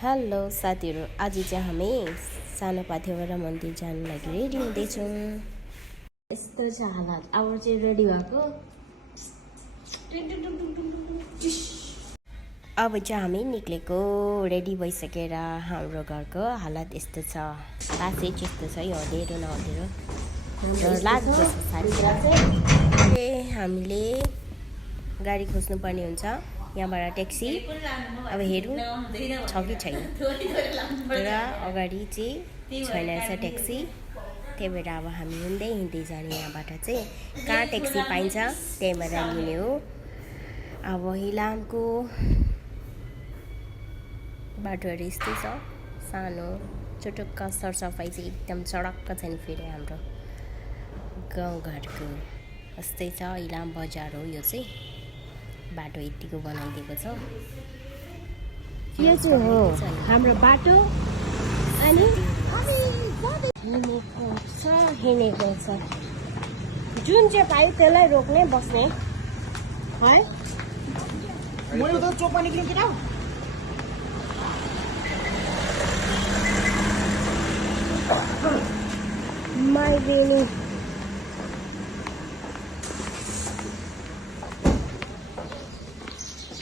Hello साथीहरू, आज चाहिँ हामी सानो पाथेवरा मन्दिर जानु लागि रेडी हुँदैछौँ। यस्तो छ हालत। अब चाहिँ रेडी भएको। अब चाहिँ हामी निक्लेको, रेडी भइसकेर। हाम्रो घरको हालत यस्तो छ, बासे त्यस्तो छ है, अँधेरो न अँधेरो लाग्छ साथी। हामीले गाडी खोज्नुपर्ने हुन्छ, यहाँबाट ट्याक्सी। अब हेरौँ छ कि छैन, तर अगाडि चाहिँ छैन रहेछ ट्याक्सी। त्यही भएर अब हामी हिँड्दै जाने। यहाँबाट चाहिँ कहाँ ट्याक्सी पाइन्छ त्यहीबाट लिने हो। अब इलामको बाटोहरू यस्तै छ, सानो चुटुक्क। सरसफाइ चाहिँ एकदम चडक्क छ नि। फेरि हाम्रो गाउँघरको यस्तै छ। इलाम बजार हो यो चाहिँ। बाटो यतिको बनाइदिएको छ। यो चाहिँ हो हाम्रो बाटो। अनि हिँडेको छ। जुन चाहिँ पायो त्यसलाई रोक्ने बस्ने है। My beanie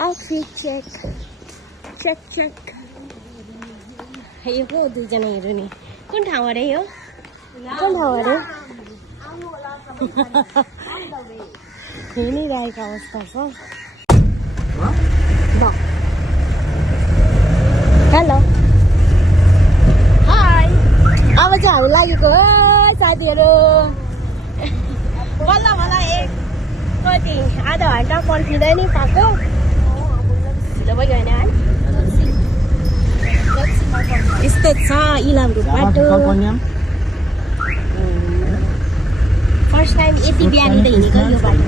outfit check. यो को दुईजना हेर्नु नि, कुन ठाउँ अरे यो? कुन ठाउँ अरे? हिँडिरहेको अवस्था छ। Hello, high. अब चाहिँ हामी लागेको हो साथीहरू। बल्ल एक कति आधा घन्टा पर्खिँदै नि पाएको। यस्तो छ इलामको बाटो। फर्स्ट टाइम यति बिहान त हिँडेको यो बाटो।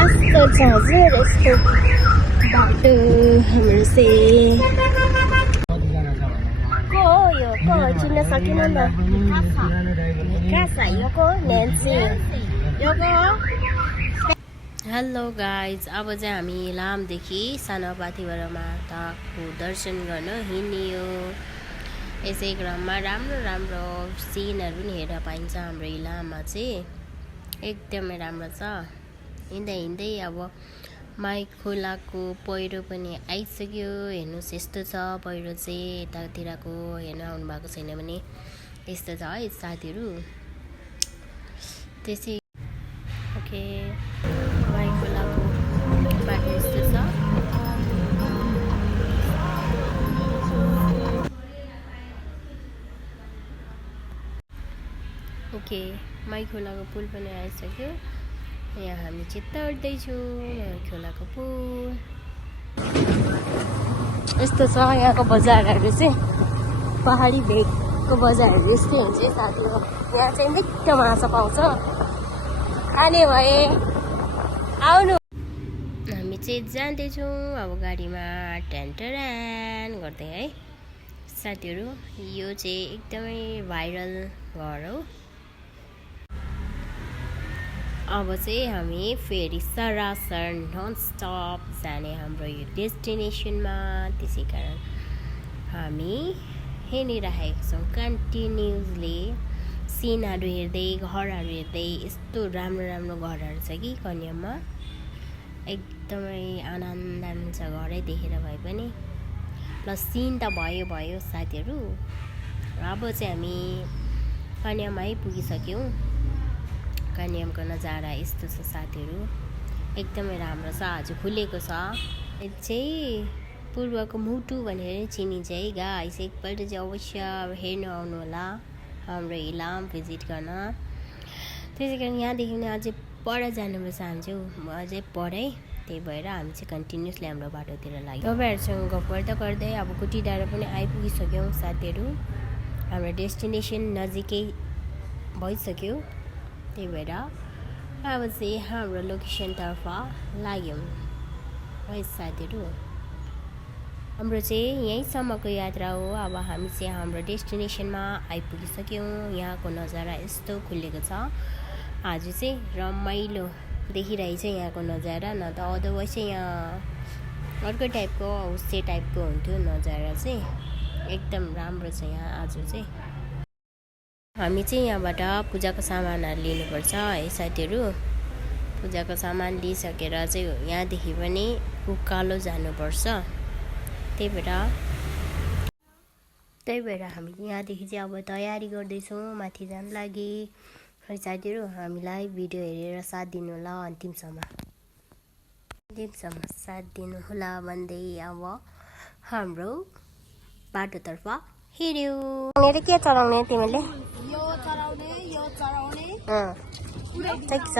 यस्तो छ हजुर, यस्तो बाटो हाम्रो चाहिँ। को हो यो? को चिन्न सकिन नि त। कासा यो को? नेन्सी यो को? हेलो गाइज, अब चाहिँ हामी इलामदेखि सानो पाथेवरा माताको दर्शन गर्न हिँड्यो। यसै क्रममा राम्रो सिनहरू पनि हेर्न पाइन्छ। हाम्रो इलाममा चाहिँ एकदमै राम्रो छ। हिँड्दै अब माई खोलाको पहिरो पनि आइसक्यो। हेर्नुहोस् यस्तो छ पहिरो चाहिँ। यतातिरको हेर्न आउनुभएको छैन भने यस्तो छ है साथीहरू। त्यसै ओके, माई खोलाको बाटो यस्तो छ। ओके, माई खोलाको पुल पनि आइसक्यो। यहाँ हामी चाहिँ तर्दैछौँ माई खोलाको पुल। यस्तो छ यहाँको बजारहरू चाहिँ। पहाडी भेगको बजारहरू यस्तै हुन्छ है साथीहरू। यहाँ चाहिँ मिठो माछा पाउँछ। खाने भए आउनु। हामी चाहिँ जाँदैछौँ अब गाडीमा ट्यान गर्दै है साथीहरू। यो चाहिँ एकदमै भाइरल घर हो। अब चाहिँ हामी फेरि सरासर नन स्टप जाने हाम्रो यो डेस्टिनेसनमा। त्यसै कारण हामी हिँडिरहेको छौँ कन्टिन्युसली। सिनहरू हेर्दै, घरहरू हेर्दै। यस्तो राम्रो घरहरू छ कि कन्याममा। एकदमै आनन्द छ घरै देखेर भए पनि। प्लस सिन त भयो साथीहरू। अब चाहिँ हामी कन्यामा आइपुगिसक्यौँ। कन्यामको नजारा यस्तो छ साथीहरू। एकदमै राम्रो छ। आज खुलेको छ। यो चाहिँ पूर्वको मुटु भनेर चिनिन्छ है गाइस। एकपल्ट चाहिँ अवश्य हेर्न आउनु होला हाम्रो इलाम भिजिट गर्न। त्यसै कारण यहाँदेखि अझै पर जानुपर्छ। हामी चाहिँ अझै परै। त्यही भएर हामी चाहिँ कन्टिन्युसली हाम्रो बाटोतिर लाग्यो। तपाईँहरूसँग गफ गर्दै अब कुटी डाँडा पनि आइपुगिसक्यौँ साथीहरू। हाम्रो डेस्टिनेसन नजिकै भइसक्यो। त्यही भएर अब चाहिँ हाम्रो लोकेसनतर्फ लाग्यौँ है साथीहरू। हाम्रो चाहिँ यहीँसम्मको यात्रा हो। अब हामी चाहिँ हाम्रो डेस्टिनेसनमा आइपुगिसक्यौँ। यहाँको नजारा यस्तो खुलेको छ। आज चाहिँ रमाइलो देखिरहेछ यहाँको नजारा। न त अदरवाइज चाहिँ यहाँ अर्कै टाइपको उस्तै टाइपको हुन्थ्यो नजारा चाहिँ। एकदम राम्रो छ यहाँ आज चाहिँ। हामी चाहिँ यहाँबाट पूजाको सामानहरू लिनुपर्छ है साथीहरू। पूजाको सामान लिइसकेर चाहिँ यहाँदेखि पनि उकालो जानुपर्छ। त्यही भएर हामी यहाँदेखि चाहिँ अब तयारी गर्दैछौँ माथि जान लागि। है साथीहरू, हामीलाई भिडियो हेरेर साथ दिनु होला अन्तिमसम्म साथ दिनु होला भन्दै अब हाम्रो बाटोतर्फ हिँड्यो। के चलाउने तिमीले? यो चढाउने ठिक छ।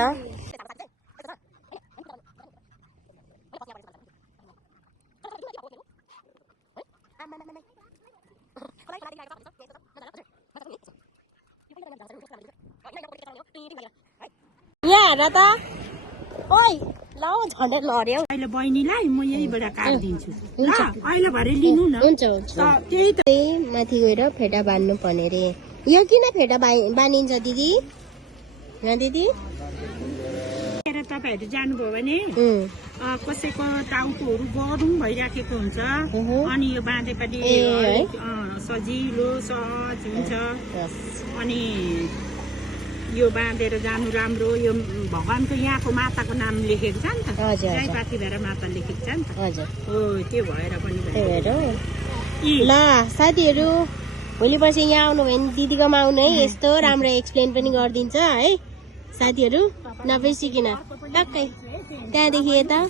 यहाँ हेर त, ओइ ल झन्डै लड्यो। अहिले बहिनीलाई म यहीबाट काटिदिन्छु। अहिले भरे लिनु न। हुन्छ त्यही त। माथि गएर फेटा बान्नु पर्ने रे। यो किन फेटा बानिन्छ दिदी? दिदी तपाईँहरू जानुभयो भने कसैको टाउकोहरू गरौँ भइराखेको हुन्छ, अनि यो बाँधेपछि सजिलो सहज हुन्छ। अनि यो बाँधेर जानु राम्रो। यो भगवानको यहाँको माताको नाम लेखेको छ नि त, जयपाती भएर माता लेखेको छ नि त। हो, त्यो भएर पनि ल साथीहरू, भोलि पर्सि यहाँ आउनु भयो भने दिदीकोमा आउनु है। यस्तो राम्रो एक्सप्लेन पनि गरिदिन्छ है साथीहरू। नबिर्सिकन टक्कै त्यहाँदेखि यता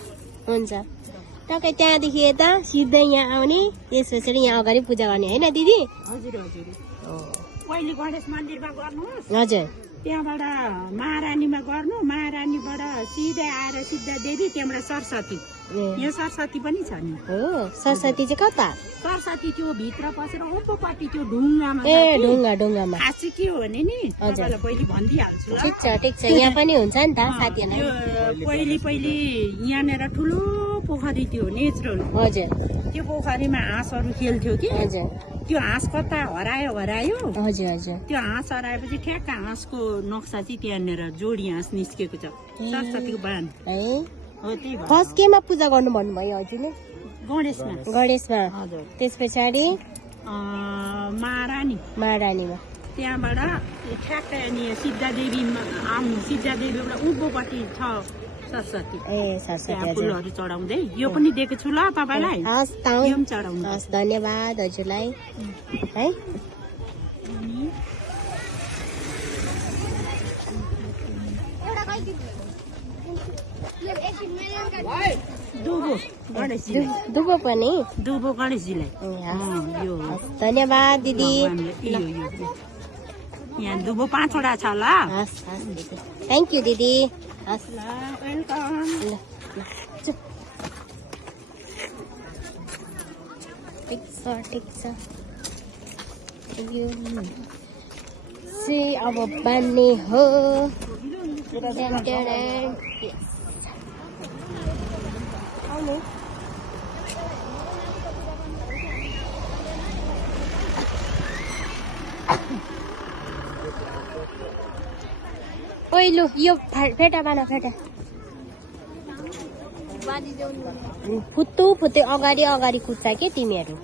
हुन्छ, टक्कै त्यहाँदेखि यता सिधै यहाँ आउने, त्यस पछाडि यहाँ अगाडि पूजा गर्ने होइन दिदी? हजुर हजुर। पहिले गणेश मन्दिरमा गर्नुहोस्, हजुर। त्यहाँबाट महारानीमा गर्नु, महारानीबाट सिधै आएर सिद्धा देवी, त्यहाँबाट सरस्वती। यहाँ सरस्वती पनि छ नि। हो, सरस्वती चाहिँ कता? सरस्वती त्यो भित्र पसेर ओपोपट्टि त्यो ढुङ्गामा। ढुङ्गामा खास चाहिँ के हो भने नि, तपाईँलाई पहिले भनिदिइहाल्छु ल। ठिक छ। यहाँ पनि हुन्छ नि त साथीहरूलाई। पहिले यहाँनिर ठुलो पोखरी थियो नेचुरल। हजुर। त्यो पोखरीमा हाँसहरू खेल्थ्यो कि। हजुर। त्यो हाँस कता हरायो। हजुर। त्यो हाँस हराएपछि ठ्याक्क हाँसको नक्सा चाहिँ त्यहाँनिर जोडी हाँस निस्केको छ, सरस्वतीको बाण है। हो, त्यही भएर। फर्स्ट केमा पूजा गर्नु भन्नुभयो हजुरले? गणेशमा। हजुर। त्यस पछाडि महारानीमा। त्यहाँबाट ठ्याक्क अनि सिद्धा देवीबाट उँभोपट्टि छ सरस्वती। सरस्वती फुलहरू चढाउँदै यो पनि दिएको छु ल तपाईँलाई। यो पनि चढाउनु। धन्यवाद हजुरलाई है। दुबो पनि गणेशजीलाई यो धन्यवाद दिदी। यहाँ दुबो 5वटा छ ल। थ्याङ्क यू दिदी। वेलकम। ठिक छ। यो चाहिँ अब बान्ने हो। ओइलु यो फेटा बाना फेटा फुत्तै अगाडि कुद्छ के तिमीहरू।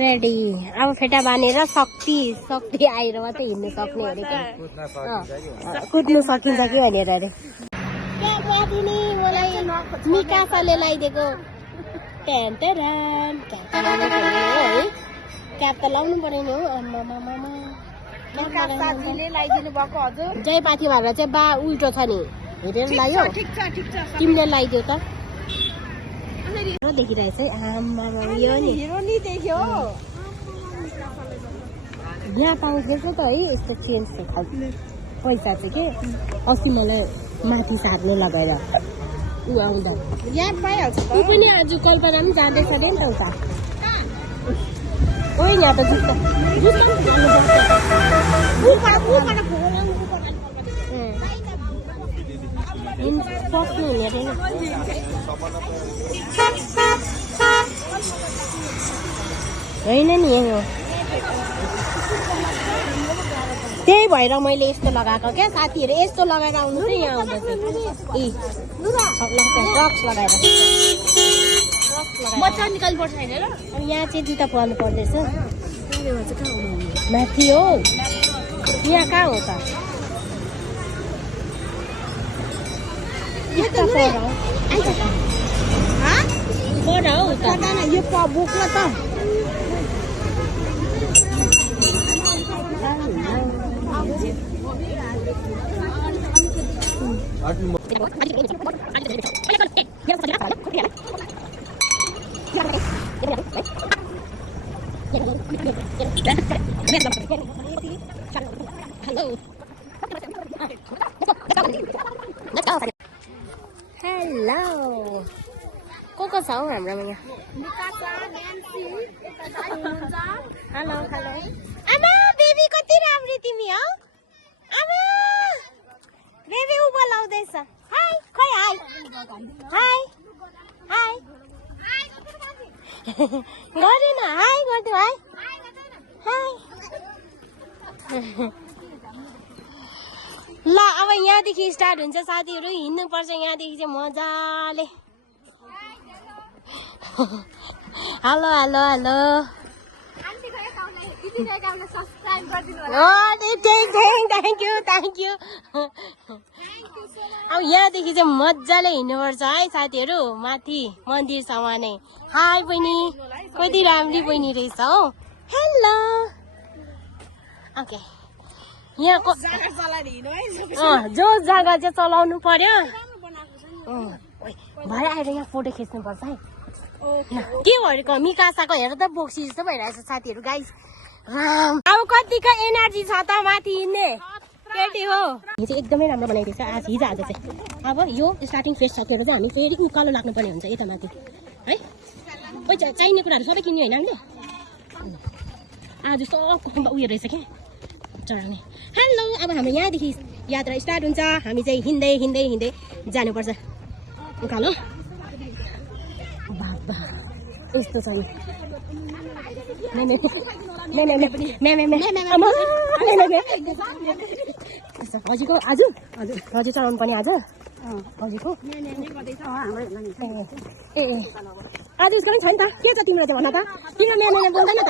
रेडी। अब फेटा बानेर शक्ति आएर मात्रै हिँड्नु सक्ने अरे क्या, कुद्नु सकिन्छ कि भनेर अरे। मलाई निकासाले लगाइदिएको क्याप त लाउनु परेन हो। जयपाथी भएर चाहिँ बा उल्टो छ नि, हेरेर लगायो। तिमीले लगाइदियो त देखिरहेछ है। यो नि यहाँ पाउँछ त है यस्तो चेन्ज खालको पैसा चाहिँ के। अस्ति मलाई माथि सार्नु लगाएर ऊ आउँदा यहाँ पाइहाल्छ। ऊ पनि आज कल्पना पनि जाँदैछ अरे नि त उता। ओइ यहाँ त जुत्ता सक्नु हुने रहेन होइन नि यही हो त्यही भएर मैले यस्तो लगाएको क्या साथीहरू यस्तो लगाएर आउनु चाहिँ यहाँ आउँदा चाहिँ क्रक्स लगाएर यहाँ चाहिँ जुत्ता पर्नु पर्दैछ माथि हो यहाँ कहाँ हो त यो बोक्न त हेलो को छ हौ हाम्रोमा यहाँ हेलो हेलो आमा बेबी कति राम्रो तिमी हौ आमा बेबी उ बोलाउँदैछ हाई खै हाई हाई हाई गरेन हाई गरिदेऊ हाई हाई ल अब यहाँदेखि स्टार्ट हुन्छ साथीहरू हिँड्नुपर्छ यहाँदेखि चाहिँ मजाले hello hello hello thank you अब यहाँदेखि चाहिँ मजाले हिँड्नुपर्छ है साथीहरू माथि मन्दिरसम्म नै हाई बहिनी कति राम्री बहिनी रहेछ हौ हेलो ओके यहाँको जो जग्गा चाहिँ चलाउनु पर्यो भरे आएर यहाँ फोटो खिच्नुपर्छ है के भनेको मिकासाको हेर त बोक्सी जस्तो भइरहेछ साथीहरू गाइस राम अब कतिको एनर्जी छ त माथि हिँड्ने केटी हो यो चाहिँ एकदमै राम्रो बनाइदिएछ आज हिजो आज चाहिँ अब यो स्टार्टिङ फेज सकेर चाहिँ हामी फेरि उकालो लाग्नुपर्ने हुन्छ यता माथि है खोइ चाहिने कुराहरू सबै किन्यो होइन हामीले आज सब उयो रहेछ क्या चढाउने हेलो अब हाम्रो यहाँदेखि यात्रा स्टार्ट हुन्छ हामी चाहिँ हिँड्दै हिँड्दै हिँड्दै जानुपर्छ उकालो बाबा यस्तो छ हजुरको आज हजुर चलाउनु पर्ने आज हजुरको ए आज उसको पनि छ नि त के छ तिम्रो चाहिँ भन त तिम्रो म्याम बोल्दैन त